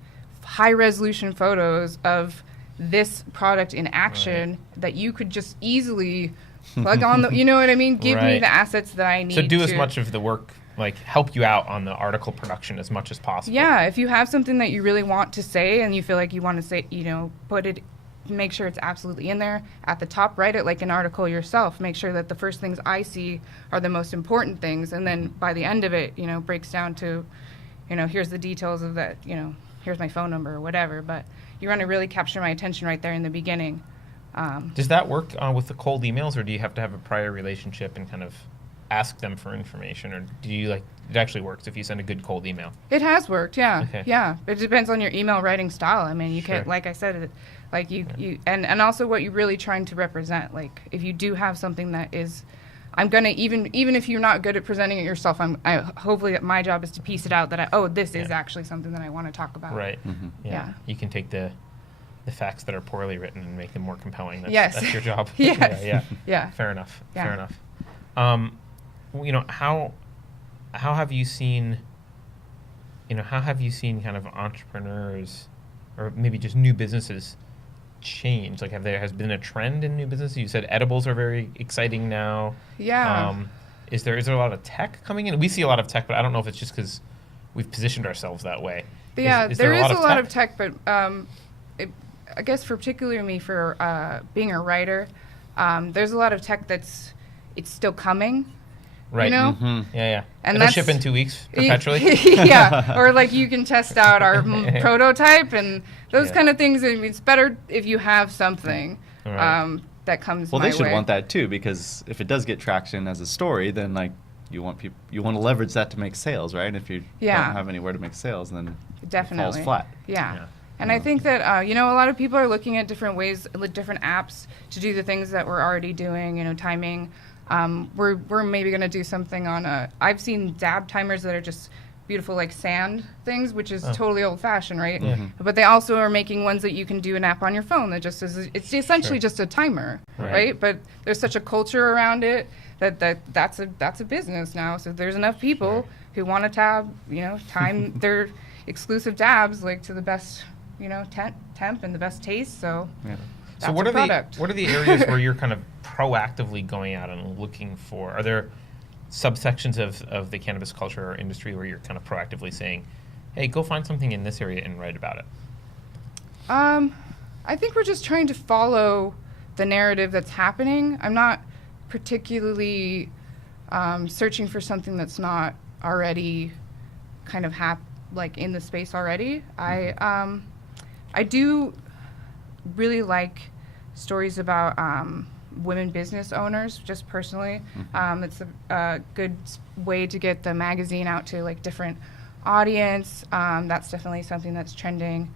high resolution photos of this product in action that you could just easily plug on the, you know what I mean? Give me Right. the assets that I need. So do as to- much of the work, like help you out on the article production as much as possible. Yeah, if you have something that you really want to say and you feel like you want to say, put it, make sure it's absolutely in there. At the top, write it like an article yourself. Make sure that the first things I see are the most important things. And then by the end of it, breaks down to, here's the details of that, here's my phone number or whatever. But you want to really capture my attention right there in the beginning. Does that work with the cold emails, or do you have to have a prior relationship and kind of ask them for information, or do you it actually works if you send a good cold email? It has worked, yeah. Okay. Yeah. It depends on your email writing style. I mean, you Sure. can, like I said, and also what you're really trying to represent. Like, if you do have something that is, I'm gonna even if you're not good at presenting it yourself, hopefully my job is to piece it out that this is Yeah. actually something that I want to talk about. Right. Mhm. Yeah. Yeah. You can take the facts that are poorly written and make them more compelling. That's, Yes. That's your job. Yes. Yeah. Yeah. Fair enough. Yeah. Fair enough. How have you seen? How have you seen kind of entrepreneurs, or maybe just new businesses, change? Like, has been a trend in new businesses? You said edibles are very exciting now. Yeah. Is there a lot of tech coming in? We see a lot of tech, but I don't know if it's just because we've positioned ourselves that way. Yeah, Is there is there a lot of tech, but I guess for particularly me for being a writer, there's a lot of tech it's still coming. Right. You know? Mhm. Yeah. And It'll that's- ship in 2 weeks perpetually. Yeah, or like you can test out our prototype and those Yeah. kind of things. I mean, it's better if you have something Right. that comes Well, my they should way. want that too, because if it does get traction as a story, then like you want to leverage that to make sales, right? And if you Yeah. don't have anywhere to make sales, then Definitely. it falls flat. Yeah. Yeah. And I think that, a lot of people are looking at different ways, different apps to do the things that we're already doing, timing. We're maybe going to do something on I've seen dab timers that are just beautiful like sand things, which is totally old fashioned, right? But they also are making ones that you can do an app on your phone that just is, it's essentially just a timer, right? But there's such a culture around it that's a business now. So there's enough people who want to time their exclusive dabs like to the best, temp and the best taste. So that's So what a are product. what are the areas where you're kind of proactively going out and looking for? Are there subsections of the cannabis culture or industry where you're kind of proactively saying, hey, go find something in this area and write about it? I think we're just trying to follow the narrative that's happening. I'm not particularly searching for something that's not already kind of like in the space already. I do really like stories about women business owners, just personally. It's a good way to get the magazine out to like different audience. That's definitely something that's trending.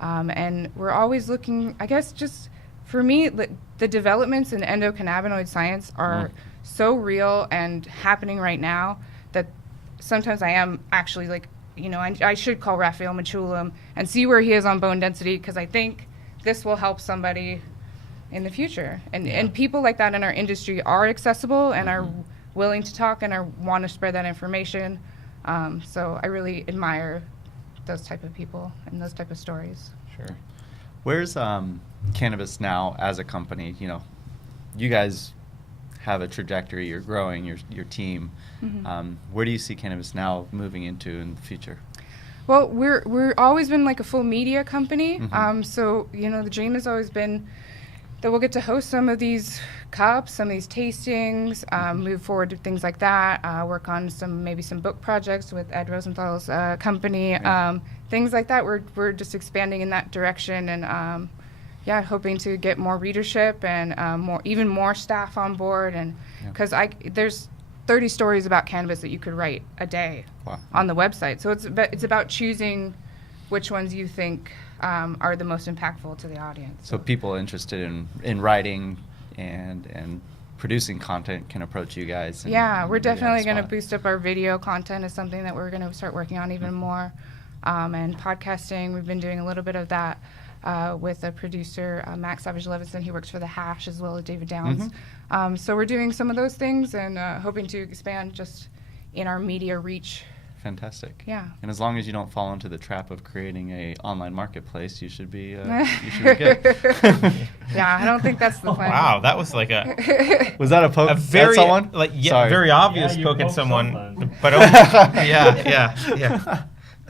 And we're always looking, I guess just for me, the developments in endocannabinoid science are so real and happening right now that sometimes I am actually like, I should call Raphael Mechoulam and see where he is on bone density, because I think this will help somebody in the future. And people like that in our industry are accessible and are willing to talk and want to spread that information. So I really admire those type of people and those type of stories. Sure. Where's Cannabis Now as a company? You guys have a trajectory. You're growing your team. Where do you see Cannabis Now moving into in the future? Well, we're always been like a full media company. So the dream has always been that we'll get to host some of these cups, some of these tastings, move forward to things like that, work on maybe some book projects with Ed Rosenthal's company, things like that. We're just expanding in that direction and hoping to get more readership and even more staff on board. And because there's 30 stories about cannabis that you could write a day on the website. So it's about choosing which ones you think are the most impactful to the audience. So people interested in writing and producing content can approach you guys. We're definitely going to boost up our video content is something that we're going to start working on even more. And podcasting, we've been doing a little bit of that with a producer, Max Savage Levinson. He works for The Hash as well as David Downs. So we're doing some of those things and hoping to expand just in our media reach. Fantastic. Yeah. And as long as you don't fall into the trap of creating a online marketplace, you should be good. Yeah, I don't think that's the plan. Wow, that was like a Was that a poke a very at someone? Sorry. very obvious you poke at poked someone. someone. But yeah.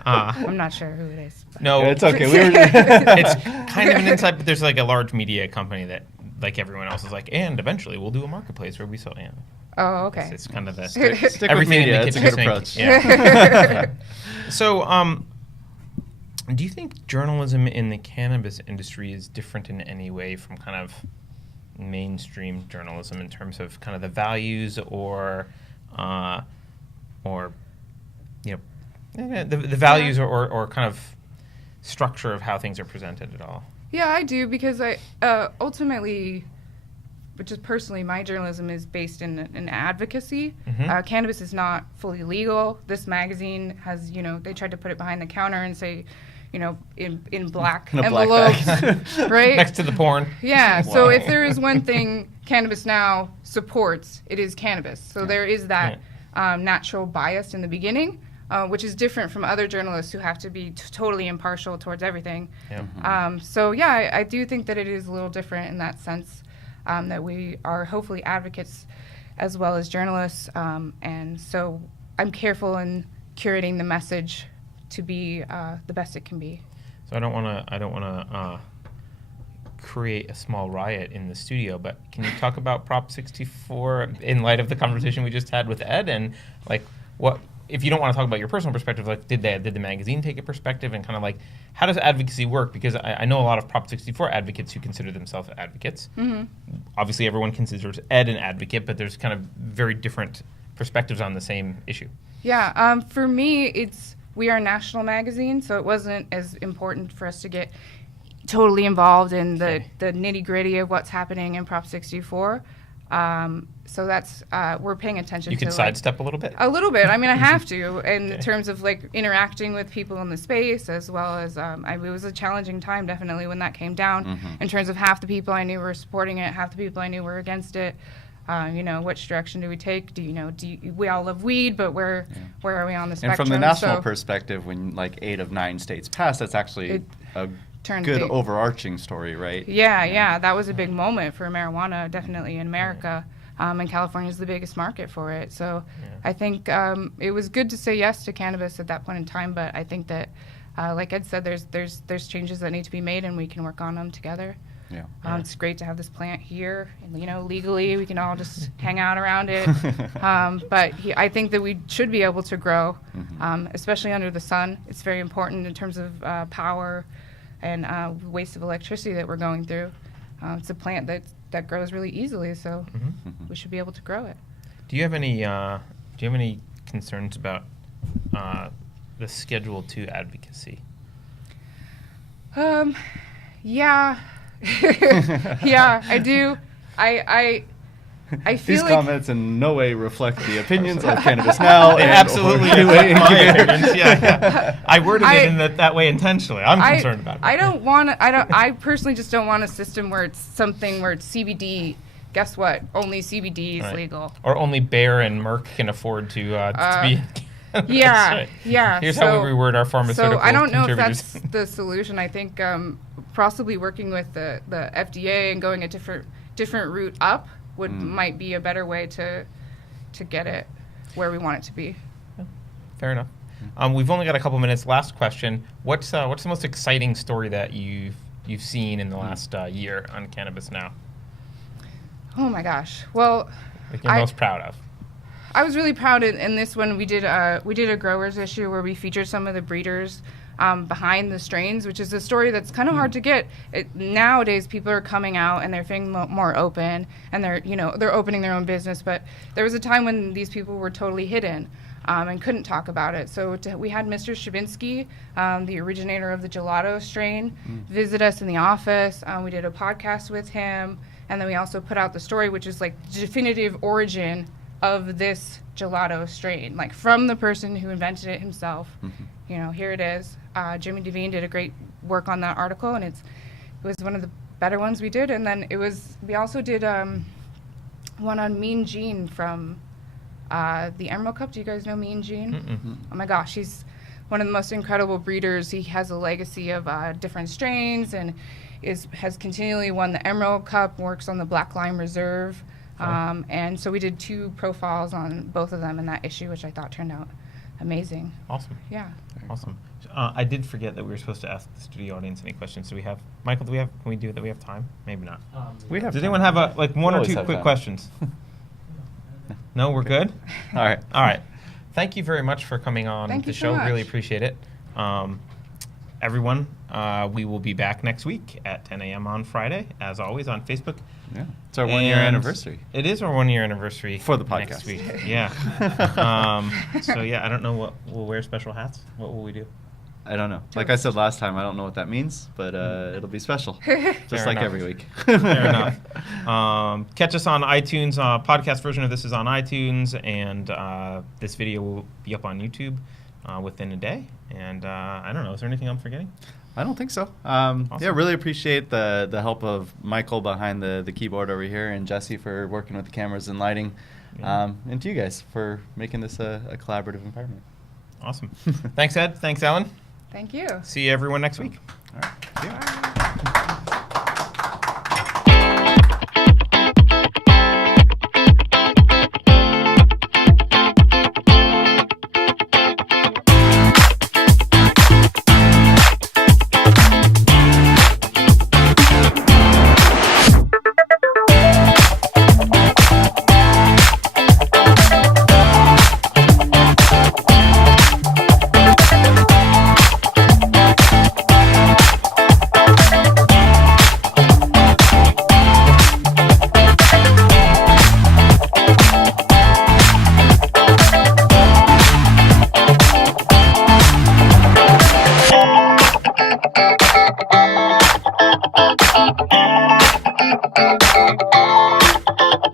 I'm not sure who it is. But. No, Yeah, it's okay. It's kind of an insight, but there's like a large media company that, like everyone else, is like, and eventually we'll do a marketplace where we sell. Yeah. Oh, okay. It's kind of the Stick with everything in media. the It's a kitchen good sink. approach. Yeah. So, do you think journalism in the cannabis industry is different in any way from kind of mainstream journalism in terms of kind of the values or the values or kind of structure of how things are presented at all? Yeah, I do, because I ultimately, which is personally, my journalism is based in advocacy. Cannabis is not fully legal. This magazine has, they tried to put it behind the counter and say, in black In a black envelopes, bag. right? Next to the porn. Yeah, so Wow. if there is one thing Cannabis Now supports, it is cannabis. So there is that natural bias in the beginning, which is different from other journalists who have to be totally impartial towards everything. Yeah. So yeah, I do think that it is a little different in that sense, that we are hopefully advocates as well as journalists. And so I'm careful in curating the message to be the best it can be. So I don't want to create a small riot in the studio, but can you talk about Prop 64 in light of the conversation we just had with Ed, and like what, if you don't want to talk about your personal perspective, like did the magazine take a perspective, and kind of like how does advocacy work? Because I know a lot of Prop 64 advocates who consider themselves advocates. Obviously everyone considers Ed an advocate, but there's kind of very different perspectives on the same issue. Yeah, for me, we are a national magazine, so it wasn't as important for us to get totally involved in the nitty gritty of what's happening in Prop 64. So that's we're paying attention You to could sidestep a little bit. a little bit. I mean, I have to in Okay. terms of like interacting with people in the space, as well as it was a challenging time definitely when that came down. In terms of half the people I knew were supporting it, half the people I knew were against it. Which direction do we take? We all love weed, but where are we on the spectrum? And from the national So perspective, when like 8 of 9 states pass, that's actually It a turned good big. overarching story, right? Yeah, that was a big moment for marijuana, definitely in America. And California is the biggest market for it. So I think it was good to say yes to cannabis at that point in time. But I think that, like Ed said, there's changes that need to be made, and we can work on them together. Yeah. It's great to have this plant here, and legally we can all just hang out around it. But I think that we should be able to grow, especially under the sun. It's very important in terms of power and waste of electricity that we're going through. It's a plant that grows really easily, so we should be able to grow it. Do you have any concerns about the Schedule II advocacy? Yeah, yeah, I do. I feel These like comments in no way reflect the opinions of Cannabis Now. They and absolutely or Gateway reflect my Incubator. opinions. Yeah. I worded it in that way intentionally. I'm concerned about it. I personally just don't want a system where it's something where it's CBD. Guess what? Only CBD is Right. legal. Or only Bayer and Merck can afford to be. That's Yeah, right. yeah. Here's so, how we reword our pharmaceutical So I don't know if contributors. that's the solution. I think possibly working with the FDA and going a different route up might be a better way to get it where we want it to be. Fair enough. We've only got a couple minutes. Last question: What's the most exciting story that you've seen in the last year on Cannabis Now? Oh my gosh. Well, Like you're most proud of? I was really proud in this one. We did a growers issue where we featured some of the breeders behind the strains, which is a story that's kind of hard to get. Nowadays, people are coming out and they're feeling more open, and they're opening their own business. But there was a time when these people were totally hidden and couldn't talk about it. So we had Mr. Shabinsky, the originator of the gelato strain, visit us in the office. We did a podcast with him, and then we also put out the story, which is like the definitive origin of this gelato strain, like from the person who invented it himself. Here it is. Jimmy Devine did a great work on that article, and it was one of the better ones we did. And then we also did one on Mean Gene from the Emerald Cup. Do you guys know Mean Gene? Oh my gosh, he's one of the most incredible breeders. He has a legacy of different strains and has continually won the Emerald Cup, works on the Black Lime Reserve. And so we did 2 profiles on both of them in that issue, which I thought turned out amazing. Awesome. Yeah. Awesome. I did forget that we were supposed to ask the studio audience any questions. Do we have, Michael? Can we do that? We have time? Maybe not. We have Does time. anyone have one or always two have quick time. questions? No, we're good. All right. All right. Thank you very much for coming on Thank the you so show. much. Really appreciate it. Everyone, we will be back next week at 10 a.m. on Friday, as always, on Facebook. Yeah. It's our 1 year And anniversary. It is our 1 year anniversary For the next podcast. week. Yeah. So yeah, I don't know what we'll wear special hats. What will we do? I don't know. Like I said last time, I don't know what that means, but it'll be special. Just Fair like enough. every week. Fair enough. Catch us on iTunes. Podcast version of this is on iTunes, and this video will be up on YouTube within a day. And I don't know. Is there anything I'm forgetting? I don't think so. Awesome. Yeah, really appreciate the help of Michael behind the keyboard over here, and Jesse for working with the cameras and lighting, Yeah. and to you guys for making this a collaborative environment. Awesome. Thanks, Ed. Thanks, Ellen. Thank you. See everyone next week. All right. See ya. Bye.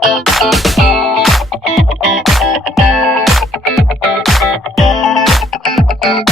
Thank you. Bye.